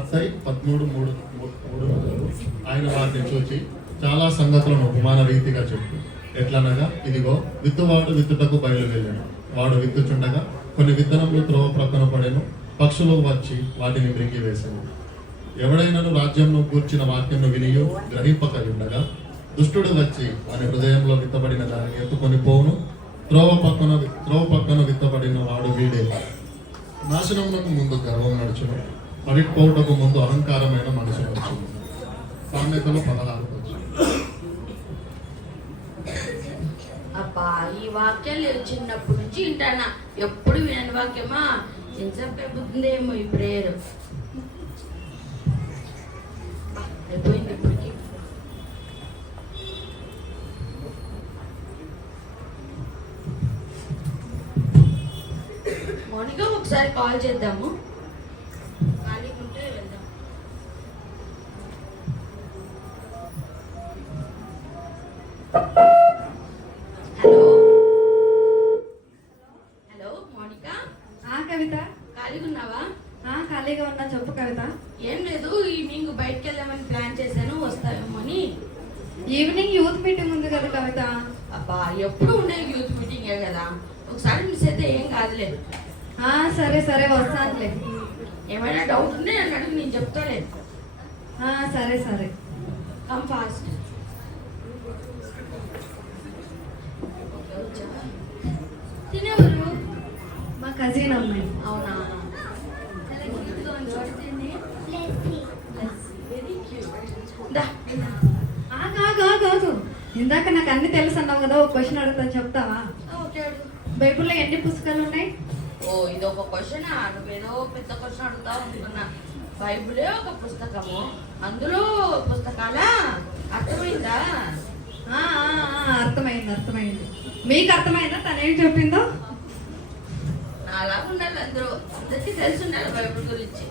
మత్తయి 13:3 ఆయన వాటిని చూచి చాలా సంగతులను ఉపమాన రీతిగా చెప్పు. ఎట్లనగా, ఇదిగో విత్తువాడు విత్తుటకు బయలు వెళ్ళాను. వాడు విత్తుచుండగా కొన్ని విత్తనములు త్రోవ ప్రక్కన పడెను. పక్షులు వచ్చి వాటిని మృంగి వేశాను. ఎవడైనాను రాజ్యంను కూర్చిన వాక్యంను వినియు గ్రహింపక ఉండగా దుష్టుడు వచ్చి వాని హృదయంలో విత్తబడిన దాన్ని ఎత్తుకొని పోవును. త్రోవ పక్కన విత్తబడిన వాడు వీడే. నాశనమునకు ముందు గర్వం నడుచును, పడిపోవుటకు ముందు అహంకారమైన మనసు నడుచును. సామెతలు 16. అబ్బా, ఈ వాక్యాలు చిన్నప్పటి నుంచి వింటానా, ఎప్పుడు వినని వాక్యమా. ఎంతసేపు అయిపోతుందేమో ఈ ప్రేయర్. అయిపోయింది ఇప్పటికి. మౌనిక ఒకసారి కాల్ చేద్దాము, ఖాళీ ఉంటే వెళ్దాం. Hello hello Mounika. కవిత, ఖాళీగా ఉన్నావా? ఖాళీగా ఉన్నా, చెప్పు కవిత. ఏం లేదు, ఈవినింగ్ బయటకు వెళ్దామని ప్లాన్ చేశాను, వస్తావేమో అని. ఈవినింగ్ యూత్ మీటింగ్ ఉంది కదా కవిత. అబ్బా, ఎప్పుడు ఉండే యూత్ మీటింగే కదా, ఒకసారి మిస్ అయితే ఏం కాదులే. సరే సరే, వస్తానులే. ఏమైనా డౌట్ ఉంటే నన్ను అడుగు, నేను చెప్తాలే. సరే సరే, కమ్ ఫాస్ట్. తినేవారు మా కజిన్ అమ్మాయి. అవునా? కాదు, ఇందాక నాకు అన్ని తెలుసు అన్నావు కదా, ఒక క్వశ్చన్ అడుగుతాను, చెప్తావా? బైబిల్లో ఎన్ని పుస్తకాలు ఉన్నాయి? ఓ, ఇది ఒక క్వశ్చన్. నువ్వేదో పెద్ద క్వశ్చన్ అడుగుతావు అనుకున్నా. బైబిలే ఒక పుస్తకము, అందులో పుస్తకాలా? అర్థమైందా? అర్థమైంది. మీకు అర్థమైందా తనేం చెప్పిందో? నాలా ఉండాలి, అందరికీ తెలిసి ఉండాలి బైబిల్ గురించి.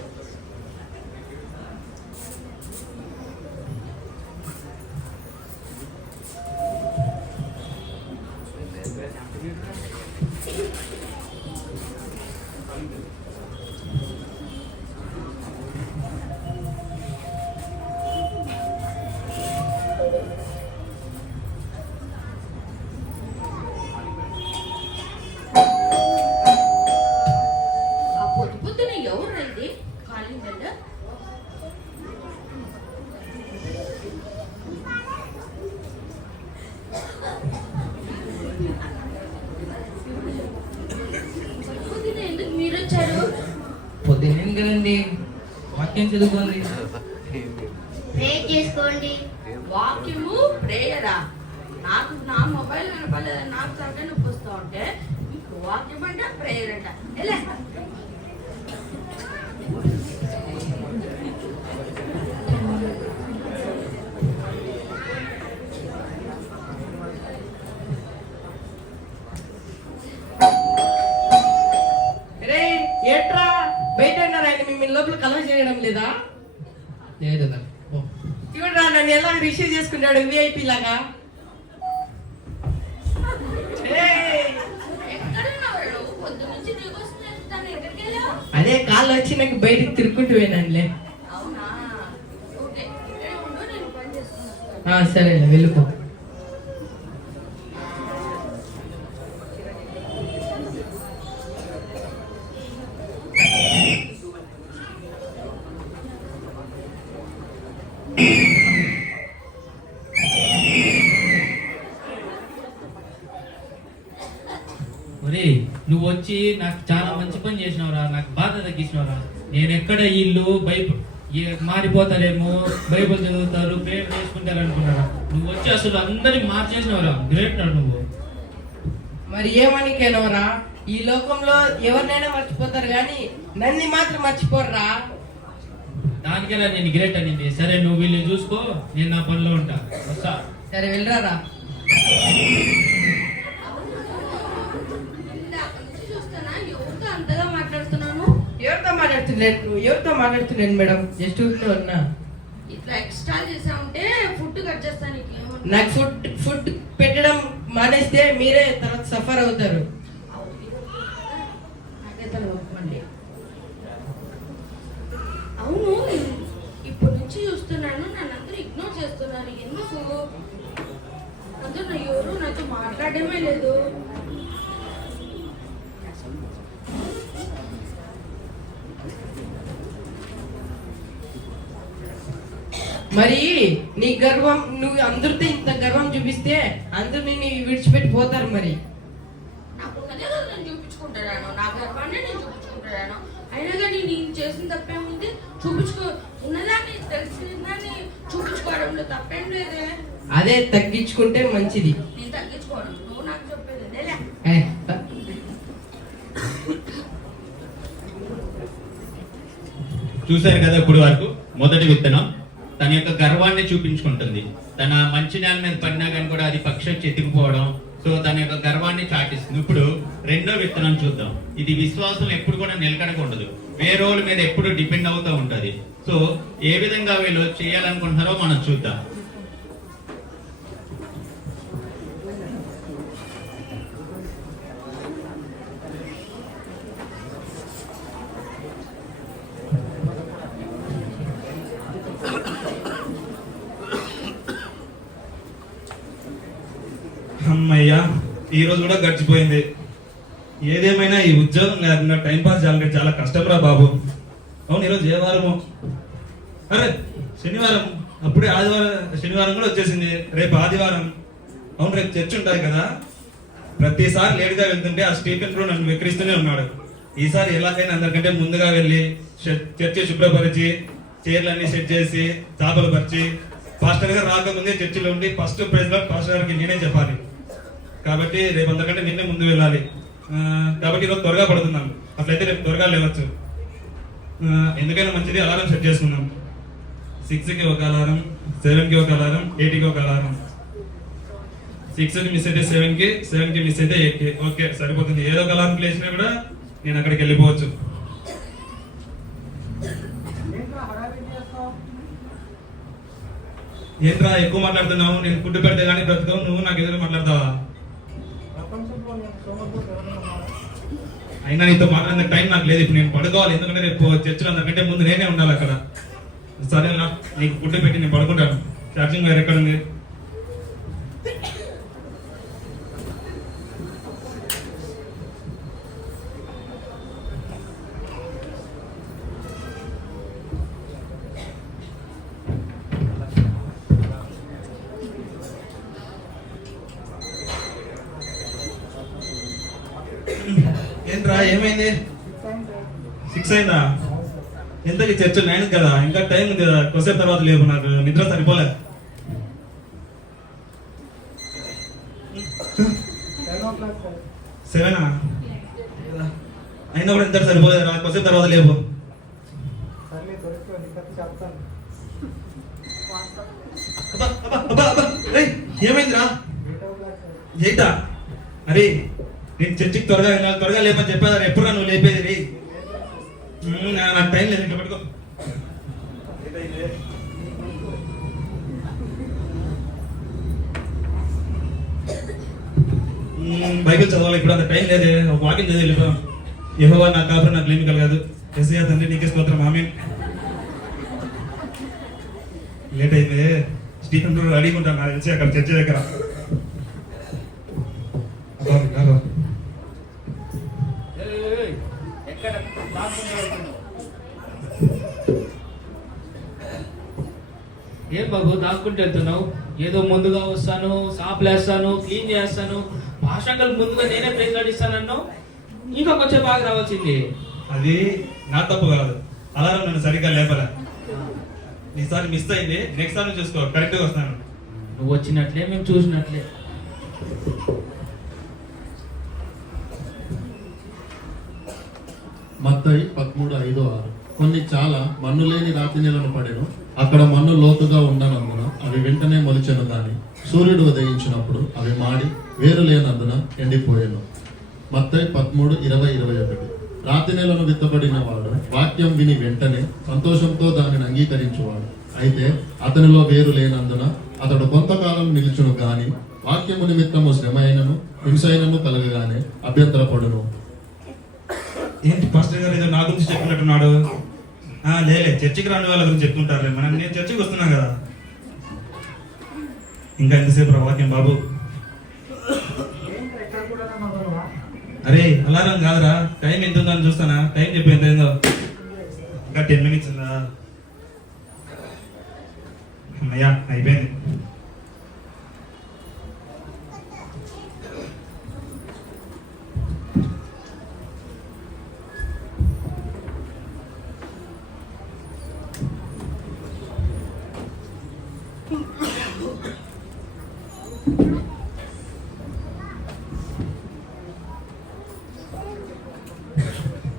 పొద్దున్నేం కదండి, వాక్యం చదువుకోండి, ప్రే చేసుకోండి. వాక్యము ప్రేయరా? నాకు నా మొబైల్ కనపడలేదని నాకు తరగతి నొప్పి వస్తూ ఉంటే వాక్యం అంట ప్రేయర్ అంట. ఎలా ఏట్రా బయట ఆయన మిమ్మల్ని లోపల కలవ చేయడం లేదా? లేదన్నా. చూడరా, నన్ను ఎలా రిసీవ్ చేసుకుంటాడు విఐపి లాగా. అదే కాళ్ళు వచ్చి నాకు బయటికి తిరుక్కుంటూ పోయినానులే. సరే వెళ్ళిపో. నువ్వు వచ్చి నాకు చాలా మంచి పని చేసినావురా, నాకు బాధ తగ్గించినవరా. నేను ఎక్కడ ఇల్లు మారిపోతారేమో, బైబుల్ చదువుతారు, ప్రేయర్ చేసుకుంటారు అనుకున్నారా. నువ్వు వచ్చి అసలు అందరికి మార్చేసినవరా. గ్రేట్ రా నువ్వు. మరి ఏమనికేనవరా, ఈ లోకంలో ఎవరినైనా మర్చిపోతారు కానీ నన్ను మాత్రం మర్చిపోర్రా. దానికేలా నేను గ్రేట్ అనింది. సరే, నువ్వు వీళ్ళు చూసుకో, నేను నా పనిలో ఉంటా, వస్తా. సరే వెళ్ళరా. ఎవరితో మాట్లాడుతున్నాను మేడం? జస్ట్ ఉన్నా. ఇట్లా ఎక్స్ట్రా చేసామంటే ఫుడ్ కట్ చేస్తాను. నాకు ఫుడ్ పెట్టడం మానేస్తే మీరే తర్వాత సఫర్ అవుతారు. అవును, మాట్లాడమే లేదు. మరి నీ గర్వం, నువ్వు అందరితో ఇంత గర్వం చూపిస్తే అందరు నిన్ను విడిచిపెట్టి పోతారు. మరి నాకున్నదే కదా నేను చూపించుకుంటాను, నా గర్వాన్ని నేను చూపించుకుంటాను. అయినా కానీ నేను చేసిన తప్పేముంది? ఉన్నదాన్ని తెలిసిందాన్ని చూపించుకోవడంలో తప్పేం లేదే. అదే తగ్గించుకుంటే మంచిది. నేను తగ్గించుకోవడం నువ్వు నాకు చెప్పేది అదేలే. చూశారు కదా ఇప్పుడు వరకు. మొదటి విత్తనం తన యొక్క గర్వాన్ని చూపించుకుంటుంది. తన మంచి నేల మీద పడినా కానీ కూడా అది పక్షి వచ్చి ఎత్తుకుపోవడం, సో తన యొక్క గర్వాన్ని చాటిస్తుంది. ఇప్పుడు రెండో విత్తనం చూద్దాం. ఇది విశ్వాసం ఎప్పుడు కూడా నిలకడగా ఉండదు, వేరే వాళ్ళ మీద ఎప్పుడు డిపెండ్ అవుతూ ఉంటది. సో ఏ విధంగా వీళ్ళు చేయాలనుకుంటున్నారో మనం చూద్దాం. అమ్మయ్యా, ఈ రోజు కూడా గడిచిపోయింది. ఏదేమైనా ఈ ఉద్యోగం లేకుండా టైంపాస్ చేయాలంటే చాలా కష్టంరా బాబు. అవును, ఈరోజు ఏ వారము? అరే శనివారం. అప్పుడే శనివారం కూడా వచ్చేసింది. రేపు ఆదివారం. అవును, రేపు చర్చ్ ఉంటుంది కదా. ప్రతిసారి లేట్గా వెళ్తుంటే ఆ స్టీఫెన్ బ్రో నన్ను విక్రిస్తూనే ఉన్నాడు. ఈసారి ఎలాగైనా అందరికంటే ముందుగా వెళ్ళి చర్చి శుభ్రపరిచి చైర్లన్నీ సెట్ చేసి చేపలు పరిచి పాస్టర్ గారు రాకముందే చర్చిలో ఉండి ఫస్ట్ ప్రైజ్ పాస్టర్ గారికి నేనే చెప్పాలి. కాబట్టి రేపు అందరికంటే నిన్నే ముందు వెళ్ళాలి. కాబట్టి ఈరోజు త్వరగా పడుతున్నాం. అట్లయితే రేపు త్వరగా లేవచ్చు. ఎందుకైనా మంచిది అలారం సెట్ చేసుకున్నాం. 6కి ఒక అలారం, 7కి ఒక అలారం, 8కి ఒక అలారం. 6కి మిస్ అయితే 7కి, 7కి మిస్ అయితే 8కి. ఓకే, సరిపోతుంది. ఏదో ఒక అలారం లేచినా కూడా నేను అక్కడికి వెళ్ళిపోవచ్చు. ఏంట్రా ఎక్కువ మాట్లాడుతున్నావు? నేను ఫుడ్ పెడితే కానీ బ్రతుకవు, నువ్వు నాకు ఎదురు మాట్లాడతావా? అయినా నీతో మాట్లాడిన టైం నాకు లేదు. ఇప్పుడు నేను పడుకోవాలి, ఎందుకంటే రేపు చర్చలో అందరికంటే ముందు నేనే ఉండాలి అక్కడ. సరేనా, నీకు ఫుడ్ పెట్టి నేను పడుకుంటాను. ఛార్జింగ్ వైర్ ఎక్కడ ఉంది? ఏంట్రా ఏమైంది? 6 అయిందా? ఎంతకి చర్చ 9 కదా, ఇంకా టైం ఉంది కదా. కొద్దిసేపు తర్వాత లేవు, నాకు నిద్ర సరిపోలే. 7 అయినా కూడా ఎంత సరిపోలేదు. కొద్దిసేపు తర్వాత లేవు. ఏమైందిరా? 8 అరే నేను చర్చికి త్వరగా వెళ్ళాలి, త్వరగా లేపని చెప్పేదా? ఎప్పుడు నువ్వు లేపేది? నాకు టైం లేదు. ఇట్లా పట్టుకో. బైబిల్ చదవాలి, ఇప్పుడు అంత టైం లేదు. ఒక వాక్యం చదివి వెళ్ళిపో. యెహోవా నా కాపురం, నాకు లేమి కలగదు. యేసయ్యా తండ్రి నీకే స్తోత్రం, ఆమేన్. లేట్ అయితే స్టీఫెన్ బ్రో రెడీగా ఉంటాను నాకు తెలిసి అక్కడ చర్చి దగ్గర. ఏం బాబు దాక్కుంటూ వెళ్తున్నావు? ఏదో ముందుగా వస్తాను, సాపులేస్తాను, క్లీన్ చేస్తాను, భాషంకల్ ముందుగా నేనే ప్రైజ్ నడిస్తానన్నావు. ఇంకా కొంచెం బాగా రావాల్సింది. అది నా తప్పు కాదు, అలారం నన్ను సరిగ్గా లేపలే. ఈసారి మిస్ అయింది, నెక్స్ట్ సారి చూసుకో, కరెక్ట్గా వస్తాను. నువ్వు వచ్చినట్లే మేము చూసినట్లే. మత్తయి 13:5-6. కొన్ని చాలా మన్ను లేని రాతి నేలను పడెను. అక్కడ మన్ను లోతుగా ఉండనందున అవి వెంటనే మొలిచెను, గాని సూర్యుడు ఉదయించినప్పుడు అవి మాడి వేరు లేనందున ఎండిపోయాను. మత్తయి 13:20-21. రాతి నేలను విత్తబడిన వాడు వాక్యం విని వెంటనే సంతోషంతో దానిని అంగీకరించువాడు. అయితే అతనిలో వేరు లేనందున అతడు కొంతకాలం నిలుచును, గాని వాక్యము నిమిత్తము శ్రమ అయినను హింసైనను కలగగానే అభ్యంతరపడును. ఏంటి పాస్టర్ గారు ఏదో నా గురించి చెప్పినట్టున్నాడు? లేలే, చర్చికి రాని వాళ్ళ గురించి చెప్తుంటారులే. నేను చర్చికి వస్తున్నాను కదా. ఇంకా ఎంతసేపు రా వాక్యం బాబు? అరే అలారం కాదురా, టైం ఎంత ఉందని చూస్తానా, టైం చెప్పి ఎంత అయిందో. ఇంకా 10 minutes ఉందా? అయ్యా అయిపోయింది.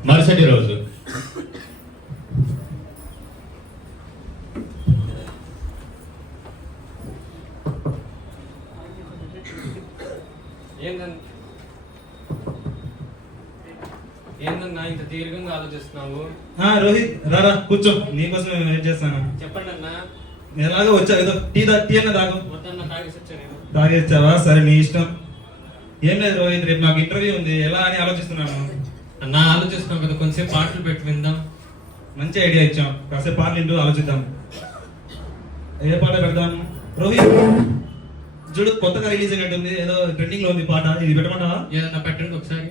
మరుసటి రోజు ఏందన్నా ఇంత దీర్ఘంగా ఆలోచిస్తున్నావు? రోహిత్ రారా కూర్చో, నీకోసం వెయిట్ చేస్తాను. చెప్పండి అన్నా. ఎలాగో వచ్చా, ఏదో టీ అన్న తాగు. వద్దన్నా, తాగేసి వచ్చా నేను. తాగేచ్చావా? సరే నీ ఇష్టం. ఏం లేదు రోహిత్, రేపు నాకు ఇంటర్వ్యూ ఉంది, ఎలా అని ఆలోచిస్తున్నాను. అన్నా ఆలోచిస్తున్నావు కదా, కొంచెం పాటలు పెట్టి విందాం. మంచి ఐడియా ఇచ్చాం, కాసేపు పాటలు వింటూ ఆలోచిద్దాం. ఏ పాట పెడదాం రోహిత్? చూడు కొత్తగా రిలీజ్ అయినట్టుంది, ఏదో ట్రెండింగ్ లో ఉంది పాట, ఇది పెట్టమంటావా? ఏదన్నా పెట్టండి ఒకసారి.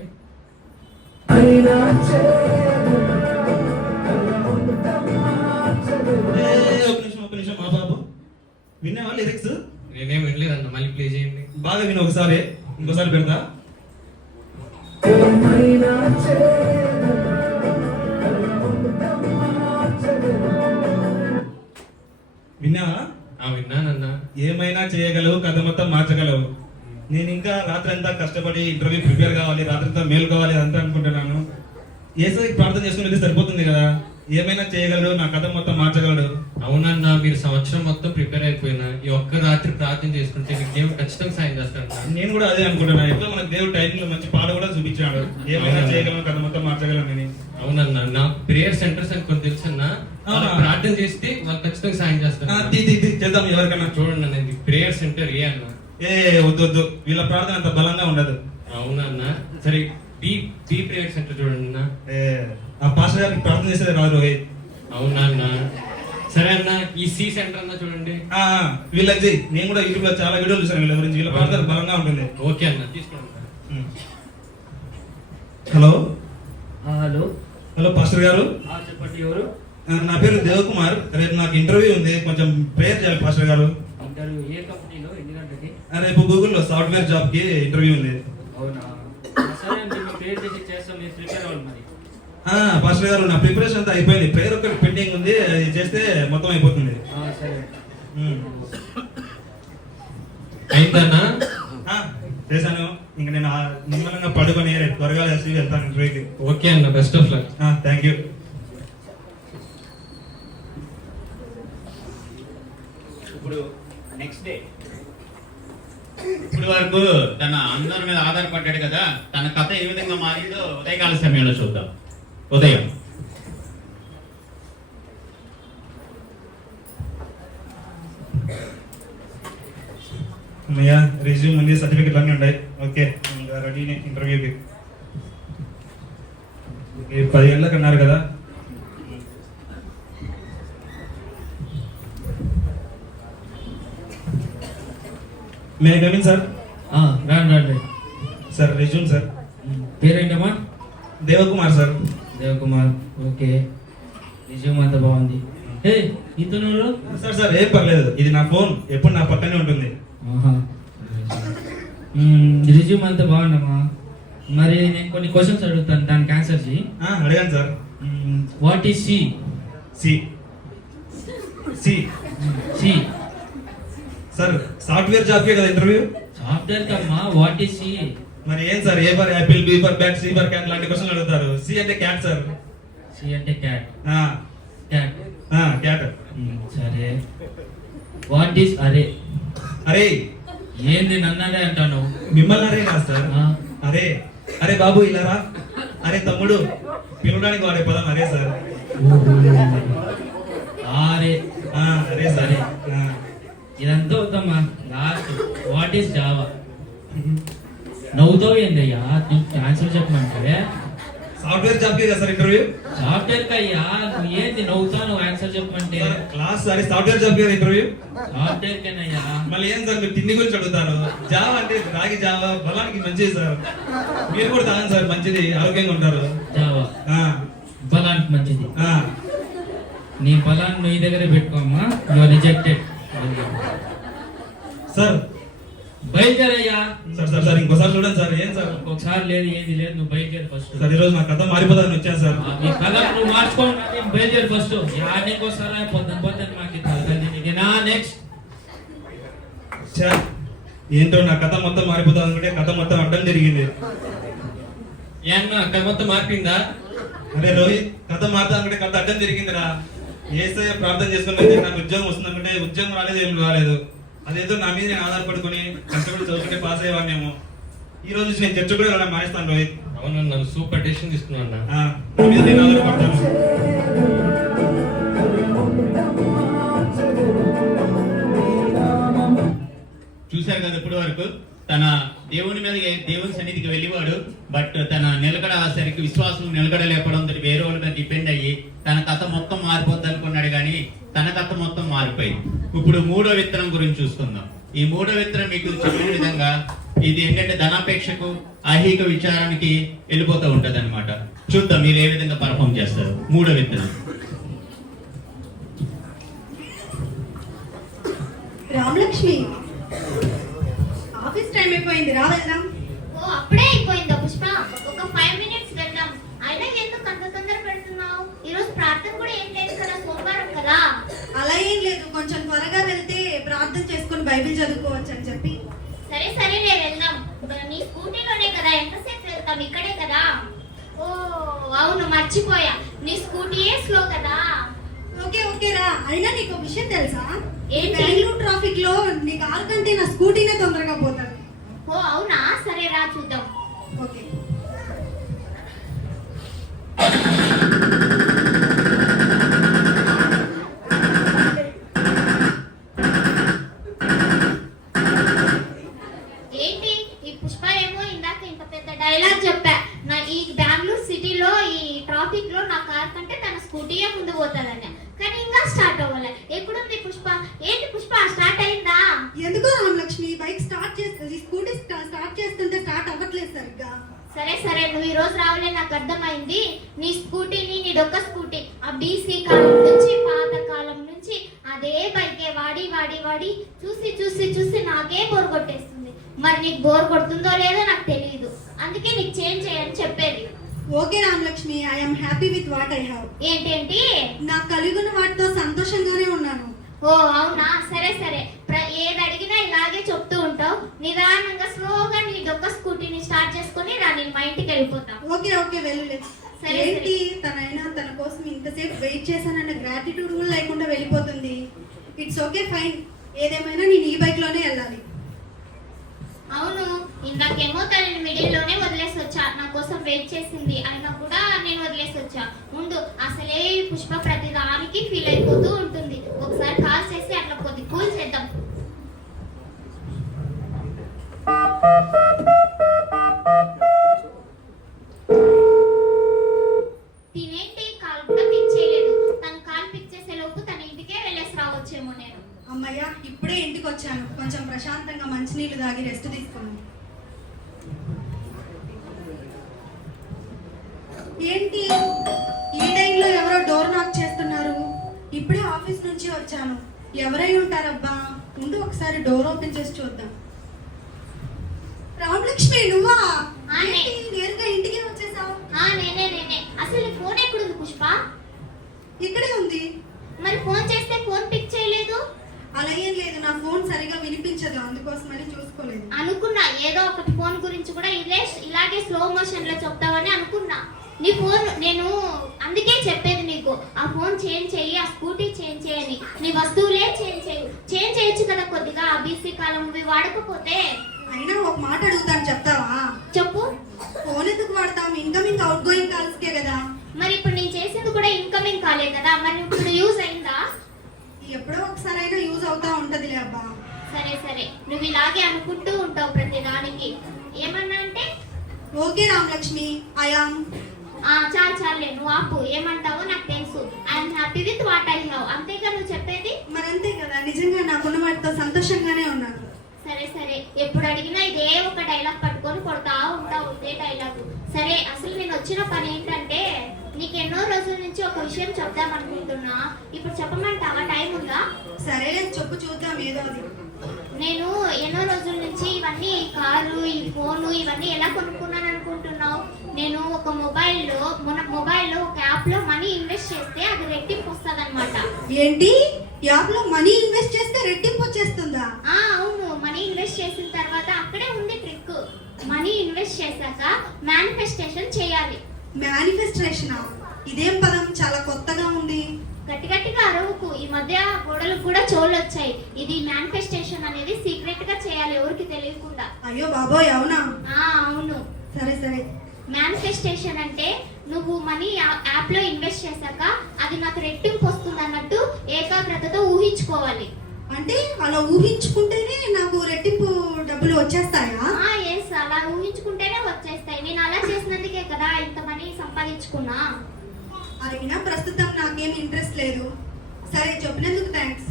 ఒక నిమిషం మా బాబు, విన్నావా లిరిక్స్? నేనేం వినలేదన్నా, మళ్ళీ ప్లే చేయండి. బాగా విను ఒకసారి, ఇంకోసారి పెడతా. విన్నావా? విన్నానన్నా. ఏమైనా చేయగలవు, కథ మొత్తం మార్చగలవు. నేను ఇంకా రాత్రి అంతా కష్టపడి ఇంటర్వ్యూ ప్రిపేర్ కావాలి, రాత్రంతా మేలు కావాలి అదంతా అనుకుంటున్నాను. ఏసైకి ప్రార్థన చేసుకునేది సరిపోతుంది కదా. ఏమైనా చేయగలడు, నా కథ మొత్తం మార్చగలడు. అవునన్నా, మీరు సంవత్సరం మొత్తం ప్రిపేర్ అయిపోయినా ఈ ఒక్క రాత్రి ప్రార్థన చేసుకుంటే మీకు దేవుడు ఖచ్చితంగా సాయం చేస్తాడు. నేను కూడా అదే అనుకుంటున్నా. ఎట్లా మనకు దేవుడు టైంలో మంచి పాట కూడా చూపించాడు, ఏమైనా చేయగలను, కథ మొత్తం మార్చగలను అని. అవునన్నా, నాకు ప్రేయర్ సెంటర్స్ అని కొన్ని తెలుసన్నా, ప్రార్థన చేస్తే వాళ్ళు ఖచ్చితంగా సాయం చేస్తారు. చేద్దాం ఎవరికన్నా. చూడండి అన్న, ఇది ప్రేయర్ సెంటర్ ఏ అన్న? వద్దు, వీళ్ళ ప్రార్థన అంత బలంగా ఉండదు. అవునన్నా, సరే బి ప్రేయర్ సెంటర్ చూడండి అన్న. ఆ పాస్టర్ గారికి ప్రార్థన చేసేది రాదు రోహిత్. అవునా అన్న? సరే అన్న, ఈ సి సెంటర్ అన్న చూడండి. వీళ్ళకి నేను కూడా యూట్యూబ్ లో చాలా వీడియోలు చూసాను వీళ్ళ గురించి, వీళ్ళ ప్రార్థన బలంగా ఉంటుంది. ఓకే అన్న, తీసుకోండి. హలో హలో హలో పాస్టర్ గారు, చెప్పండి. ఎవరు? నా పేరు దేవకుమార్. రేపు నాకు ఇంటర్వ్యూ ఉంది, కొంచెం ప్రేయర్ చేయాలి పాస్టర్ గారు. ఇంటర్వ్యూ ఏ కంపెనీలో, ఎన్ని గంటలకి? రేపు గూగుల్లో సాఫ్ట్వేర్ జాబ్ కి ఇంటర్వ్యూ ఉంది. అవునా? సరే అండి, మీ ప్రేయర్ చేసి చేస్తాం, మీరు ప్రిపేర్ అవ్వాలి మరి. పాస్టర్ గారు, నా ప్రిపరేషన్ అంతా అయిపోయింది, ప్రేయర్ ఒక్కటి పెండింగ్ ఉంది, అది చేస్తే మొత్తం అయిపోతుంది. సరే అయిందన్నా? చేశాను. ఇంకా నేను నిమ్మలంగా పడుకొని రేపు త్వరగా వేసి వెళ్తాను ఇంటర్వ్యూకి. ఓకే అన్న, best of luck. Thank you. ఇప్పుడు నెక్స్ట్ డే. ఇప్పుడు వరకు తన అందరి మీద ఆధారపడ్డాడు కదా, తన కథ ఏ విధంగా మారిందో ఉదయకాల సమయంలో చూద్దాం. ఉదయం. రెజ్యూమ్ ఉంది, సర్టిఫికెట్ అన్నీ ఉన్నాయి. ఓకే, రెడీ ఇంటర్వ్యూకి. 10 గంటలకు అన్నారు కదా. May I come in sir? రండి. Sir resume sir. పేరేంటమ్మా? దేవకుమార్ సార్. దేవకుమార్. ఓకే, నిజం అంత బాగుంది. ఏ ఇతను? సార్ ఏం పర్లేదు, ఇది నా ఫోన్, ఎప్పుడు నా పక్కనే ఉంటుంది. రిజ్యూమ్ అంతా బాగుందమ్మా. మరి నేను కొన్ని క్వశ్చన్స్ అడుగుతాను, దానికి ఆన్సర్ చేయి. అడగండి sir. What is C? C C C sir, software జాబ్కే కదా ఇంటర్వ్యూ? సాఫ్ట్వేర్ కమ్మా, వాట్ ఈస్ సి? మరి ఏం sir, A for apple, B for bat, C for cat లాంటి క్వశ్చన్లు అడుగుతారు. సి అంటే క్యాట్ సార్. సి అంటే క్యాట్. క్యాట్. క్యాట్. సరే, వాట్ ఈస్ అరే? అరే ఏంది నన్నదే అంటాను? మిమ్మల్ని అరే కాదు సార్. అరే అరే బాబు ఇలా రా, అరే తమ్ముడు పిలవడానికి వాడే పదం అరే సార్. అరే అరే సరే. ఇదంతా వద్దమ్మా. Last, what is Java? నవ్వుతావు ఏందయ్యా, ఆన్సర్ చెప్పమంటే. సాఫ్ట్వేర్ జాబ్కే కదా సార్ ఇంటర్వ్యూ? సాఫ్ట్వేర్ కయ్యా, నువ్వు ఏంది నవ్వుతావు, నువ్వు ఆన్సర్ చెప్పమంటే. లాస్ట్ సారి సాఫ్ట్వేర్ జాబ్ కదా ఇంటర్వ్యూ. సాఫ్ట్వేర్ కేనయ్యా. మళ్ళీ ఏం సార్ మీరు తిండి గురించి అడుగుతారు? జావా అంటే రాగి జావా బలానికి మంచిది సార్. మీరు కూడా తాగండి సార్, మంచిది, ఆరోగ్యంగా ఉంటారు. జావా ఆ, బలానికి మంచిది. ఆ. నీ బలాన్ని నీ దగ్గరే పెట్టుకోమ్మా. You are rejected. సార్ బయలుదేరయ్యా. సార్ సార్ సార్ ఇంకోసారి చూడండి సార్. ఏం సార్? ఇంకొకసారి లేదు, ఏది లేదు, నువ్వు బయలుదేరు ఫస్ట్. సార్ ఈరోజు నా కథ మారిపోతాను వచ్చాను సార్. నీ కలర్ నువ్వు మార్చుకోండి, బయలుదేరు ఫస్ట్. ఇంకోసారి పొద్దున మాకు నెక్స్ట్. ఛా, ఏంటో నా కథ మొత్తం మారిపోతా అనుకుంటే కథ మొత్తం అడ్డం జరిగింది. ఏమన్నా కథ మొత్తం మార్పిందా? అరే రోహిత్, కథ మారుతా అనుకుంటే కథ అడ్డం జరిగిందిరా. ఏసయ్య ప్రార్థన చేసుకున్నది నాకు ఉద్యోగం వస్తుందనుకుంటే ఉద్యోగం రాలేదు, ఏం రాలేదు. అదేదో నా మీద నేను ఆధారపడుకుని కష్టపడి చదువుకుంటే పాస్ అయ్యేవాడినేమో. ఈ రోజు నుంచి నేను చర్చ కూడా వెళ్ళడం మానేస్తాను రోహిత్. అవును, నన్ను సూపర్ డెసిషన్ తీసుకున్నా. నా మీద నేను ఆధారపడతాను. చూశారు కదా ఇప్పటి వరకు తన దేవుని మీద దేవుని సన్నిధికి వెళ్ళేవాడు. బట్ తన నిలకడ సరికి విశ్వాసం నిలకడ లేకపోవడంతో వేరే వాళ్ళ మీద డిపెండ్ అయ్యి తన కథ మొత్తం మారిపోద్ది అనుకున్నాడు, కానీ తన కథ మొత్తం మారిపోయింది. ఇప్పుడు మూడో విత్తనం గురించి చూసుకుందాం. ఈ మూడో విత్తనం మీకు చెప్పిన విధంగా ఇది ఏంటంటే ధనాపేక్షకు ఐహిక విచారానికి వెళ్ళిపోతూ ఉంటది అనమాట. చూద్దాం మీరు ఏ విధంగా పర్ఫామ్ చేస్తారు. మూడో విత్తనం. రామలక్ష్మి, ఆఫీస్ టైం అయిపోయింది, రా వెళ్దాం. ఓ అప్పుడే అయిపోయిందా పుష్ప? ఒక 5 minutes వెళ్దాం. అయినా ఎందుకు అంత తొందర పెడుతున్నావు? ఈరోజు ప్రార్థన కూడా ఏం లేదు కదా, సోమవారం కదా. అలా ఏం లేదు, కొంచెం త్వరగా వెళ్తే ప్రార్థన చేసుకుని బైబిల్ చదువుకోవచ్చు అని చెప్పి. సరే సరేలే వెళ్దాం. నీ స్కూటీలోనే కదా, ఎంతసేపు వెళ్తాం? ఇక్కడే కదా. ఓ అవును, మర్చిపోయా, నీ స్కూటీయే స్లో కదా. ఓకే ఓకే రా. అయినా నీకు ఒక విషయం తెలుసా? ఏంటి? బెంగళూరు ట్రాఫిక్ లో నీ కారు కంటే నా స్కూటీనే తొందరగా పోతాడు. ఓ అవునా, సరే రా చూద్దాం. ఓకే. ఏంటి ఈ పుష్ప ఏమో ఇందాక ఇంత పెద్ద డైలాగ్ చెప్పా. నా ఈ బెంగళూరు సిటీలో ఈ ట్రాఫిక్ లో నా కార్ కంటే తన స్కూటీయే ముందు పోతుందని, కానీ ఇంకా స్టార్ట్ అవ్వలే. ఎక్కడుంది పుష్ప? ఏంటి పుష్ప, స్టార్ట్ అయిందా? ఎందుకో రామలక్ష్మి, బైక్ స్టార్ట్ చేస్తుంది, స్కూటీ స్టార్ట్ చేస్తుంటే స్టార్ట్ అవ్వట్లేదు సరిగ్గా. సరే సరే, నువ్వు ఈ రోజు రావాలని నాకు అర్థమైంది. నీ స్కూటీని, నీ డొక్క స్కూటీ ఆ బీసీ కాలం నుంచి, పాత కాలం నుంచి అదే బైకే వాడి వాడి వాడి చూసి చూసి చూసి నాకే బోర్ కొట్టేస్తుంది. మరి నీకు బోర్ కొడుతుందో లేదో నాకు తెలియదు, అందుకే నీకు చేంజ్ చేయని చెప్పేది. Okay Ramalakshmi, I'm happy with what I have. ఏంటేంటి? నాకు కలిగిన వాటితో సంతోషంగానే ఉన్నాను. ఓ అవునా, సరే సరే. ఏది అడిగినా ఇలాగే చెప్తూ ఉంటావు. నిదానంగా స్లోగా నీ డొక్క స్కూటీని స్టార్ట్ చేసుకుని రా, నేను మా ఇంటికి వెళ్ళిపోతా. ఓకే ఓకే వెళ్ళు. సరే, ఏంటి తనైనా తన కోసం ఇంతసేపు వెయిట్ చేశానన్న గ్రాటిట్యూడ్ కూడా లేకుండా వెళ్ళిపోతుంది. ఇట్స్ ఓకే ఫైన్, ఏదేమైనా నేను ఈ బైక్ లోనే వెళ్ళాలి. అవును, ఇందాకేమో తనని మిడిల్ లోనే వదిలేసి వచ్చా, నా కోసం వెయిట్ చేసింది, అయినా కూడా నేను వదిలేసి వచ్చా. ముందు అసలే ఈ పుష్ప ప్రతిదానికి ఫీల్ అయిపోతూ ఉంటుంది. ఒకసారి కాల్ చేసి అట్లా కొద్ది కూల్ చేద్దాం. తినేంటి కాల్ కూడా పిక్ చేయలేదు. తన కాల్ పిక్ చేసే లోపు తన ఇంటికే వెళ్ళేసి రావచ్చేమో నేను. అమ్మయ్య, ఇప్పుడే ఇంటికి వచ్చాను, కొంచెం ప్రశాంతంగా మంచినీళ్ళు తాగి రెస్ట్ తీసుకున్నాను. ఏంటి ఈ టైంలో ఎవరో డోర్ నాక్ చేస్తున్నారు? ఇప్పుడే ఆఫీస్ నుంచి వచ్చాను, ఎవరై ఉంటారబ్బా? ముందు ఒకసారి డోర్ ఓపెన్ చేసి చూద్దాం. రామలక్ష్మి, నువ్వా? ఏంటి నేరుగా ఇంటికి వచ్చేసావు? నేనే. అసలు నీ ఫోన్ ఎక్కడుంది పుష్ప? ఇక్కడే ఉంది. మరి ఫోన్ చేస్తే ఫోన్ పిక్ చేయలేదు. అలా ఏం లేదు, నా ఫోన్ సరిగా వినిపించదు, అందుకోసమని చూసుకోలేదు. అనుకున్నా ఏదో ఒకటి ఫోన్ గురించి కూడా ఇలాగే స్లో మోషన్ లో చెప్తావని అనుకున్నా. నీ ఫోన్ నేను అందుకే చెప్పేది నీకు, ఆ ఫోన్ చేంజ్ చెయ్యి, ఆ స్కూటీ చేంజ్ చేయని, నీ వస్తువులే చేంజ్ చేయొచ్చు కదా కొద్దిగా. ఆ బీసీ కాలం వాడకపోతే. అయినా ఒక మాట అడుగుతాను, చెప్తావా? చెప్పు. ఫోన్ ఎందుకు వాడతాం? ఇన్కమింగ్ అవుట్ గోయింగ్ కాల్స్ కే కదా. మరి ఇప్పుడు నేను చేసింది కూడా ఇన్కమింగ్ కాలే కదా, మరి ఇప్పుడు యూజ్ అయిందా? ఎప్పుడో ఒకసారి అయినా యూజ్ అవుతా ఉంటదిలే అబ్బా. సరే సరే, నువ్వు ఇలాగే అనుకుంటూ ఉంటావు ప్రతి దానికి. ఏమన్నా అంటే ఓకే రామలక్ష్మి, ఐఆమ్. చాలే, నువ్వు ఆపు. ఏమంటావో నాకు తెలుసు. I'm happy with what I have, అంతేగా నువ్వు చెప్పేది. సంతోషంగానే ఉన్నాను. సరే సరే, ఎప్పుడు అడిగినా ఇదే ఒక డైలాగ్ పట్టుకొని కొడతా ఉంటావు, ఇదే డైలాగు. సరే, అసలు నేను వచ్చిన పని ఏంటంటే నీకు ఎన్నో రోజుల నుంచి ఒక విషయం చెప్దాం అనుకుంటున్నా. ఇప్పుడు చెప్పమంటావా? టైం ఉందా? సరేలే, చెప్పు చూద్దాం ఏదో అది. నేను ఎన్నో రోజుల నుంచి ఇవన్నీ కారు, ఈ ఫోను ఇవన్నీ ఎలా కొనుక్కున్నాను అనుకుంటున్నావు? నేను ఒక మొబైల్లో ఒక యాప్లో మనీ ఇన్వెస్ట్ చేస్తే అది రెట్టింపు వస్తుంది అనమాట. ఏంటి? యాప్ లో మనీ ఇన్వెస్ట్ చేస్తే రెట్టింపు వచ్చేస్తుందా? అవును, మనీ ఇన్వెస్ట్ చేసిన తర్వాత అక్కడే ఉంది ట్రిక్. మనీ ఇన్వెస్ట్ చేశాక మేనిఫెస్టేషన్ చేయాలి. మేనిఫెస్టేషన్? ఇదేం పదం, చాలా కొత్తగా ఉంది. గట్టి గట్టిగా అరవకు, ఈ మధ్య గోడలకు కూడా చోళ్ళు వచ్చాయి. ఇది మేనిఫెస్టేషన్ అనేది సీక్రెట్ గా చేయాలి, ఎవరికి తెలియకుండా. అయ్యో బాబోయ్, అవునా? అవును. సరే సరే. మేనిఫెస్టేషన్ అంటే నువ్వు మనీ యాప్ లో ఇన్వెస్ట్ చేశాక అది నాకు రెట్టింపు వస్తుంది అన్నట్టు ఏకాగ్రతతో ఊహించుకోవాలి. అంటే అలా ఊహించుకుంటేనే నాకు రెట్టింపు డబ్బులు వచ్చేస్తాయా? ఎస్, అలా ఊహించుకుంటేనే వచ్చేస్తాయి. నేను అలా చేసినందుకే కదా ఇంత మనీ సంపాదించుకున్నా. అయినా ప్రస్తుతం నాకేం ఇంట్రెస్ట్ లేదు. సరే, చెప్పినందుకు థ్యాంక్స్.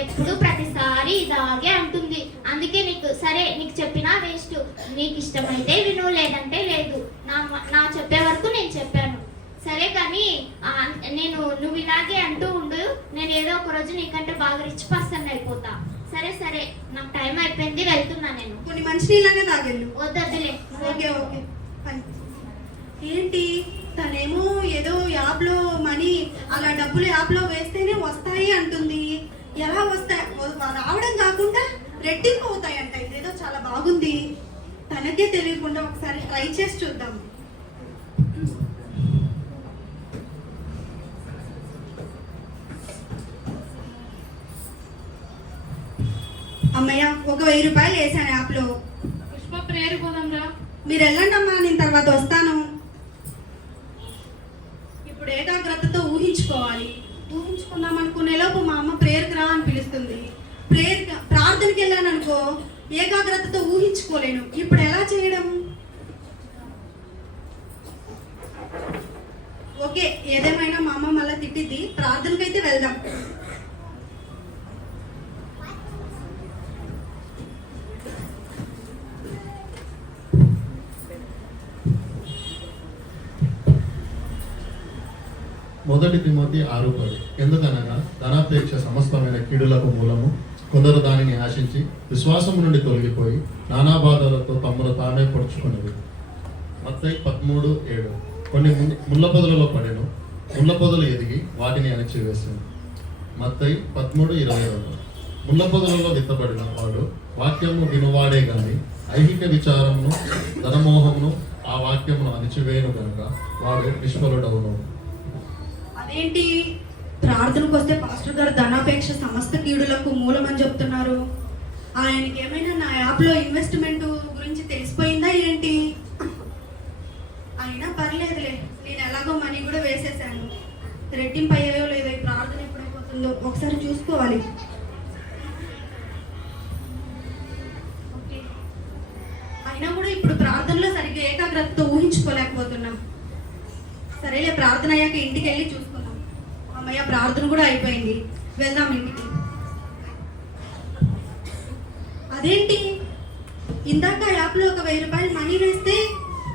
ఎప్పుడు ప్రతిసారి ఇలాగే అంటుంది. అందుకే నీకు చెప్పినా వేస్ట్. నీకు ఇష్టమైతే విను, లేదంటే లేదు. నా చెప్పే వరకు నేను చెప్పాను. సరే కానీ నువ్వు ఇలాగే అంటూ ఉండు. నేను ఏదో ఒక రోజు నీకంటే బాగా రిచ్ పర్సన్ అయిపోతా. సరే సరే, నాకు టైం అయిపోయింది, వెళ్తున్నా నేను. కొన్ని మంచి నీళ్ళనే తాగెళ్ళు. వద్దులే. Okay okay. ఏంటి, తనేమో ఏదో యాప్ లో మనీ, అలా డబ్బులు యాప్ లో వేస్తేనే వస్తాయి అంటుంది. ఎలా వస్తాయి? రావడం కాకుండా రెట్టింపు అవుతాయంట. ఇదేదో చాలా బాగుంది. తనకే తెలియకుండా ఒకసారి ట్రై చేసి చూద్దాం. అమ్మయ్య, ఒక 1000 రూపాయలు వేసాను యాప్ లో. పుష్ప, ప్రేయర్ పోదాంరా. మీరు వెళ్ళండి అమ్మా, నేను తర్వాత వస్తాను. ఇప్పుడు ఏకాగ్రతతో ఊహించుకోవాలి. ఊహించుకుందాం అనుకునే లోపు మా అమ్మ ప్రేయర్కి రా అని పిలుస్తుంది. ప్రార్థనకి వెళ్ళాను అనుకో, ఏకాగ్రతతో ఊహించుకోలేను. ఇప్పుడు ఎలా చేయడం? ఓకే, ఏదేమైనా మా అమ్మ మళ్ళీ తిట్టిద్ది. ప్రార్థనకైతే వెళ్దాం. మొదటి తిమోతి 6:10. ఎందుకనగా ధనాపేక్ష సమస్తమైన కీడులకు మూలము. కొందరు దానిని ఆశించి విశ్వాసం నుండి తొలగిపోయి నానా బాధలతో తమను తామే పొడుచుకున్నది. మత్తయి 13:7. కొన్ని ముళ్ళ పొదలలో పడెను, ముళ్ళ పొదలు ఎదిగి వాటిని అణచివేసింది. మత్తయి 13:22. ముళ్ళ పొదలలో విత్తబడిన వాడు వాక్యము వినువాడే గాని ఐహిక విచారమును ధనమోహమును ఆ వాక్యమును అణచివేయను కనుక వాడు నిష్ఫలుడవును. అదేంటి, ప్రార్థనకు వస్తే పాస్టర్ గారు ధనాపేక్ష సమస్త కీడులకు మూలమని చెప్తున్నారు. ఆయనకి ఏమైనా నా యాప్లో ఇన్వెస్ట్మెంట్ గురించి తెలిసిపోయిందా ఏంటి? అయినా పర్లేదులే, నేను ఎలాగో మనీ కూడా వేసేసాను. రెట్టింపు అయ్యాయో లేదో, ఈ ప్రార్థన ఎప్పుడైపోతుందో ఒకసారి చూసుకోవాలి. అయినా కూడా ఇప్పుడు ప్రార్థనలో సరిగ్గా ఏకాగ్రతతో ఊహించుకోలేకపోతున్నాం. సరేలే, ప్రార్థన అయ్యాక ఇంటికి వెళ్ళి చూసుకుందాం. అమ్మయ్య, ప్రార్థన కూడా అయిపోయింది, వెళ్దాం ఇంటికి. అదేంటి, ఇందాక యాప్లో ఒక 1000 రూపాయలు మనీ వేస్తే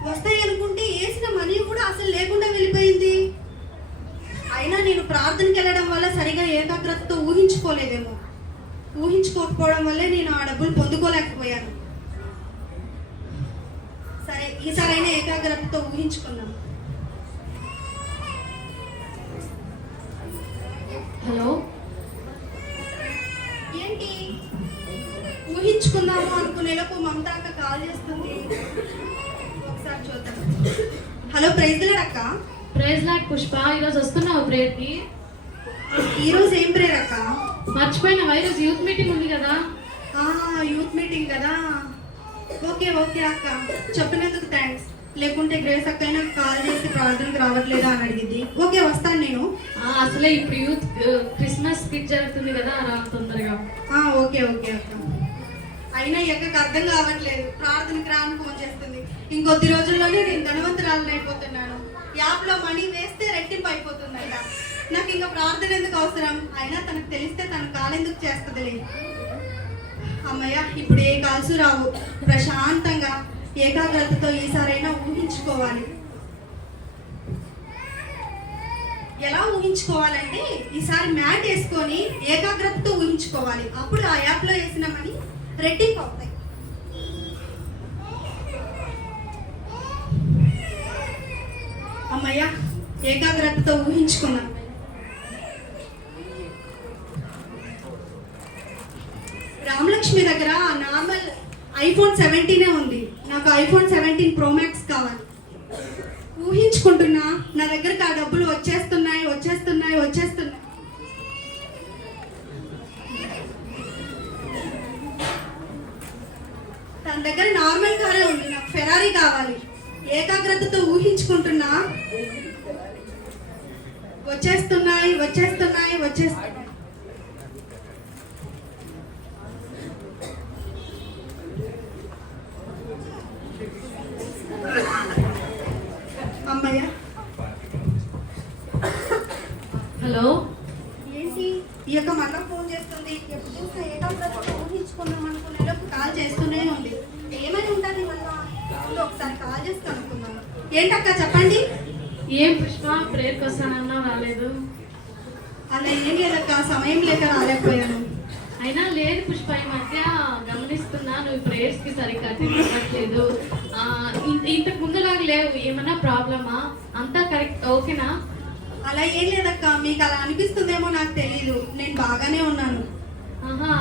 వస్తాయి అనుకుంటే వేసిన మనీ కూడా అసలు లేకుండా వెళ్ళిపోయింది. అయినా నేను ప్రార్థనకి వెళ్ళడం వల్ల సరిగా ఏకాగ్రతతో ఊహించుకోలేదేమో. ఊహించుకోకపోవడం వల్లే నేను ఆ డబ్బులు పొందుకోలేకపోయాను. సరే, ఈసారైనా ఏకాగ్రతతో ఊహించుకుందాం. హలో, ఏంటి, ఊహించుకుందాము అనుకునేలోపు మమతా అక్క కాల్ చేస్తుంది. ఒకసారి చూద్దాం. హలో, ప్రైజ్ లార్డ్ అక్క. Praise Lord Pushpa. ఈరోజు వస్తున్నావు ప్రేయర్ కి? ఈరోజు ఏం ప్రేయర్ అక్క? మర్చిపోయినావా? ఈరోజు యూత్ మీటింగ్ ఉంది కదా. యూత్ మీటింగ్ కదా. ఓకే ఓకే అక్క, చెప్పినందుకు థ్యాంక్స్. లేకుంటే గ్రేస్ అక్క అయినా కాల్ చేసి ప్రార్థనకు రావట్లేదా అని అడిగింది. ఓకే, వస్తాను నేను. అసలే ఇప్పుడు యూత్ క్రిస్మస్ స్కిట్ జరుగుతుంది కదా, రా తొందరగా. ఓకే ఓకే అక్క. అయినా ఈ అక్కకి అర్థం కావట్లేదు, ప్రార్థనకి రా అని ఫోన్ చేస్తుంది. ఇంకొద్ది రోజుల్లోనే నేను ధనవంతురాలను అయిపోతున్నాను. యాప్లో మనీ వేస్తే రెట్టింపు అయిపోతుందంట. నాకు ఇంకా ప్రార్థన ఎందుకు అవసరం? అయినా తనకు తెలిస్తే తను కాలెందుకు చేస్తుందిలే. అమ్మయ్య, ఇప్పుడు ఏ కాల్సు రావు. ప్రశాంతంగా ఏకాగ్రతతో ఈసారైనా ఊహించుకోవాలి. ఎలా ఊహించుకోవాలంటే ఈసారి మ్యాట్ వేసుకొని ఏకాగ్రతతో ఊహించుకోవాలి. అప్పుడు ఆ యాప్లో వేసిన మనీ రెట్టింపు అవుతాయి. అమ్మయ్య, ఏకాగ్రతతో ఊహించుకున్నాం. రామలక్ష్మి దగ్గర నార్మల్ ఐఫోన్ 17 ఉంది. నాకు ఐఫోన్ 17 Pro Max కావాలి. ఊహించుకుంటున్నా నా దగ్గరకు ఆ డబ్బులు వచ్చేస్తున్నాయి. తన దగ్గర నార్మల్ కారే ఉంది, నాకు ఫెరారీ కావాలి. ఏకాగ్రతతో ఊహించుకుంటున్నా వచ్చేస్తున్నాయి. అమ్మయ్య, హలో, ఏంటి ఈ యొక్క మళ్ళా ఫోన్ చేస్తుంది? ఎప్పుడు చూస్తే ఏకాగ్రతతో ఊహించుకున్నాం అనుకునేటప్పుడు కాల్ చేస్తూనే ఉంది. ఏమని ఉంటుంది మళ్ళా? ఇప్పుడు ఒకసారి కాల్ చేసి కనుక్కుందాం. ఏంటక్క చెప్పండి. ఏం పుష్ప, ప్రేయర్కి వస్తానన్నా రాలేదు? అలా ఏం లేదక్క, సమయం లేక రాలేకపోయాను. అయినా లేదు పుష్ప, ఈ మధ్య గమనిస్తున్నా నువ్వు ప్రేయర్స్ కి సరిగ్గా అటెండ్ అవ్వట్లేదు. ఇంతకు ముందులాగా లేవు. ఏమన్నా ప్రాబ్లమా? అంతా కరెక్ట్, ఓకేనా? అలా ఏం లేదక్క, మీకు అలా అనిపిస్తుందేమో నాకు తెలియదు. నేను బాగానే ఉన్నాను. ఆహా,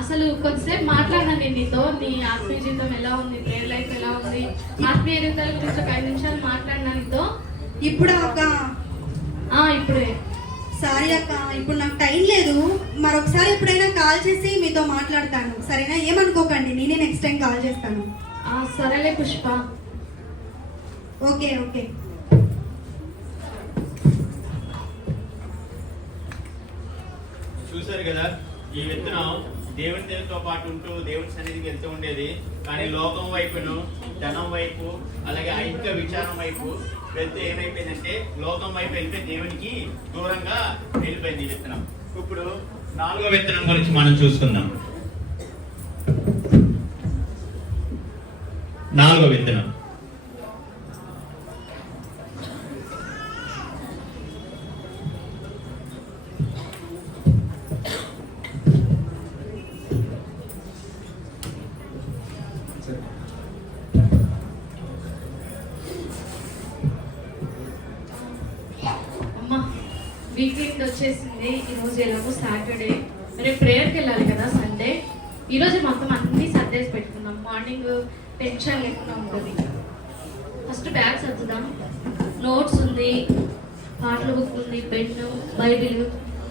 అసలు కొద్దిసేపు మాట్లాడినా నేను నీతో. నీ ఆత్మీయ జీవితం ఎలా ఉంది, ప్రేయర్ లైఫ్ ఎలా ఉంది, ఆత్మీయ జీవితాల గురించి ఒక 5 నిమిషాలు మాట్లాడినా నీతో. ఇప్పుడు అక్క? ఇప్పుడే. సారీ అక్క, ఇప్పుడు నాకు టైం లేదు. మరొకసారి ఎప్పుడైనా కాల్ చేసి మీతో మాట్లాడతాను, సరేనా? ఏమనుకోకండి, నేనే నెక్స్ట్ టైం కాల్ చేస్తాను. సరేలే పుష్ప. ఓకే. చూసారు కదా, ఈ విత్తనం దేవునితో పాటు ఉంటూ దేవుని సన్నిధికి వెళ్తూ ఉండేది. కానీ లోకం వైపును, ధనం వైపు, అలాగే ఐహిక విచారం వైపు వెళ్తే ఏమైపోయిందంటే లోకం వైపు వెళ్తే దేవునికి దూరంగా వెళ్ళిపోయింది ఈ విత్తనం. ఇప్పుడు 4వ విత్తనం గురించి మనం చూసుకుందాం. 4వ విత్తనం. వీకెండ్ వచ్చేసింది. ఈరోజు ఎలాగో సాటర్డే, రేపు ప్రేయర్కి వెళ్ళాలి కదా సండే. ఈరోజు మొత్తం అన్ని సర్దేసి పెట్టుకున్నాం. మార్నింగ్ టెన్షన్ లేకుండా ఉంటుంది. First bag సర్దుదాం. నోట్స్ ఉంది, పాటల బుక్ ఉంది, పెన్ను, బైబిల్,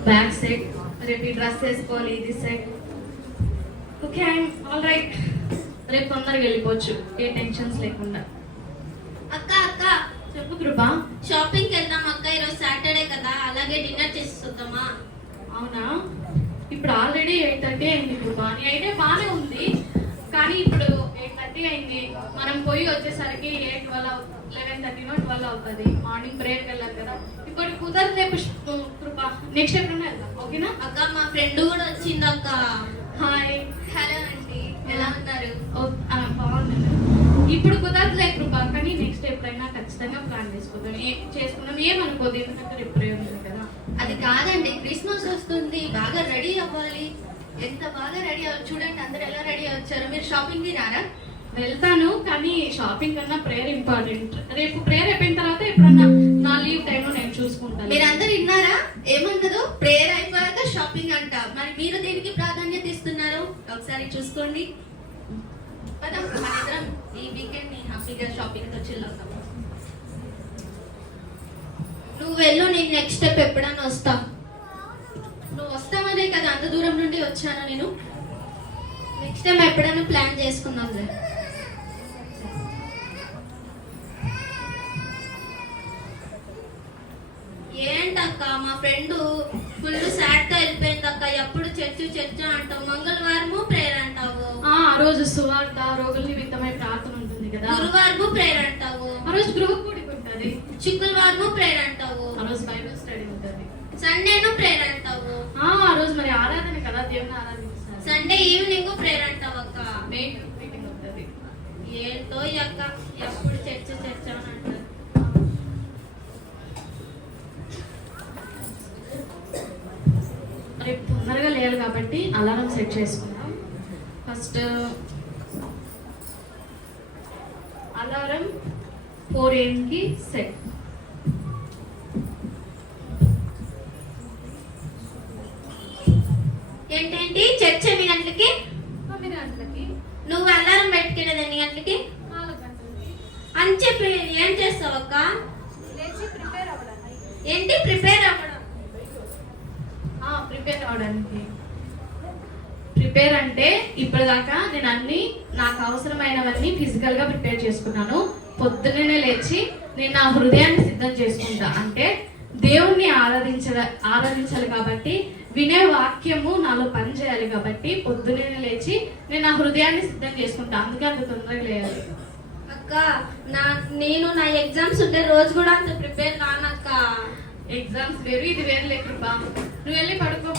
బ్యాగ్ సెట్. రేపు ఈ డ్రెస్ వేసుకోవాలి, ఇది సెట్. Okay, all right. రేపు తొందరగా వెళ్ళిపోవచ్చు, ఏ టెన్షన్స్ లేకుండా. అక్క చెప్పు కృపా. షాపింగ్కి వెళ్దాం అక్క, ఈరోజు సాటర్డే కదా, అలాగే డిన్నర్ చేసి చూద్దామా? అవునా? ఇప్పుడు ఆల్రెడీ 8:30 అయింది కృపా. నీ అయితే బాగానే ఉంది, కానీ ఇప్పుడు 8:30 అయింది. మనం పోయి వచ్చేసరికి 11:30 అవుతుంది. మార్నింగ్ ప్రేయర్కి వెళ్ళాలి కదా. ఇప్పుడు కుదరలే కృపా. నెక్స్ట్ ఎప్పుడైనా వెళ్దాం, ఓకేనా? అక్క మా ఫ్రెండ్ కూడా వచ్చింది అక్క. హాయ్. హలో ఆంటీ, ఎలా ఉన్నారు? బాగుంది. ఇప్పుడు కుదరలే కృపా, కానీ నెక్స్ట్ ఎప్పుడైనా ఖచ్చితంగా ప్లాన్ చేసుకుందాం. ఏమనుకోదు, ఎందుకంటే రేపు ప్రేయర్ ఉంది కదా. అది కాదండి, క్రిస్మస్ వస్తుంది, బాగా రెడీ అవ్వాలి. ఎంత బాగా రెడీ అవ్వాలి చూడండి, అందరు ఎలా రెడీ వచ్చారు. మీరు షాపింగ్ కి రారా? వెళ్తాను, కానీ షాపింగ్ కన్నా ప్రేయర్ ఇంపార్టెంట్. రేపు ప్రేయర్ అయిపోయిన తర్వాత ఎప్పుడన్నా నా లీవ్ టైంలో నేను చూసుకుంటాను. మీరందరూ విన్నారా ఏమన్నదో? ప్రేయర్ అయిపోయాక షాపింగ్ అంట. మరి మీరు దేనికి ప్రాధాన్యత ఇస్తున్నారు ఒకసారి చూసుకోండి. మనిద్దరం ఈ వీకెండ్ ని హ్యాపీగా షాపింగ్ వచ్చేలాగా. నువ్వు వెళ్ళు, నేను నెక్స్ట్ స్టెప్ ఎప్పుడన్నా వస్తా. నువ్వు వస్తావనే కదా అంత దూరం నుండి వచ్చాను నేను. నెక్స్ట్ టైం ఎప్పుడైనా ప్లాన్ చేసుకుందాంలే. ఏంటక్క, మా ఫ్రెండ్ ఫుల్ సాడ్ గా వెళ్ళిపోయింది అక్క. ఎప్పుడు చర్చ అంటావు, మంగళవారము ప్రేయర్ అంటావు. ఆ రోజు సువార్త, రోగుల నిమిత్తమై ప్రార్థన ఉంటుంది కదా. గురువారము ప్రేయర్ అంటావు. ఆ రోజు గృహ కూడిక ఉంటుంది. శుక్రవారము ప్రేయర్ అంటావు. ఆ రోజు బైబిల్ స్టడీ ఉంటుంది. సండేను ప్రేయర్ అంటావు. ఆ రోజు మరి ఆరాధన కదా, దేవుని ఆరాధిస్తారు. సండే ఈవినింగ్ ప్రేయర్ అంటావక్క. మెయిన్ మీటింగ్ ఉంటుంది. ఏంటో ఈ అక్క ఎప్పుడు చర్చ అని అంటారు. రేపు తొందరగా లేయాలి కాబట్టి అలారం సెట్ చేసుకుందాం. First alarm 4 AM set. ఏంటేంటి చర్చ ఎన్ని గంటలకి? 9 గంటలకి. నువ్వు అలారం పెట్టుకునేది ఎన్ని గంటలకి? 4 గంటలకి. అని చెప్పి ఏం చేస్తావక్క? లేచి ప్రిపేర్ అవ్వడానికి. ఏంటి ప్రిపేర్ అవ్వడం? ప్రిపేర్ అవ్వడానికి. ప్రిపేర్ అంటే ఇప్పటిదాకా నేను అన్ని నాకు అవసరమైనవన్నీ ఫిజికల్ గా ప్రిపేర్ చేసుకున్నాను. పొద్దున్నే లేచి నేను నా హృదయాన్ని సిద్ధం చేసుకుంటా. అంటే దేవుణ్ణి ఆరాధించాలి కాబట్టి వినే వాక్యము నాలో పని చేయాలి కాబట్టి పొద్దున్నే లేచి నేను నా హృదయాన్ని సిద్ధం చేసుకుంటా. అందుకే అంత తొందరగా లేయాలి. అక్క నేను నా ఎగ్జామ్స్ ఉంటే రోజు కూడా అంత ప్రిపేర్ కానక్క. ఎగ్జామ్స్ వేరు, ఇది వేరు లేకృపా. నువ్వు వెళ్ళి పడుకో.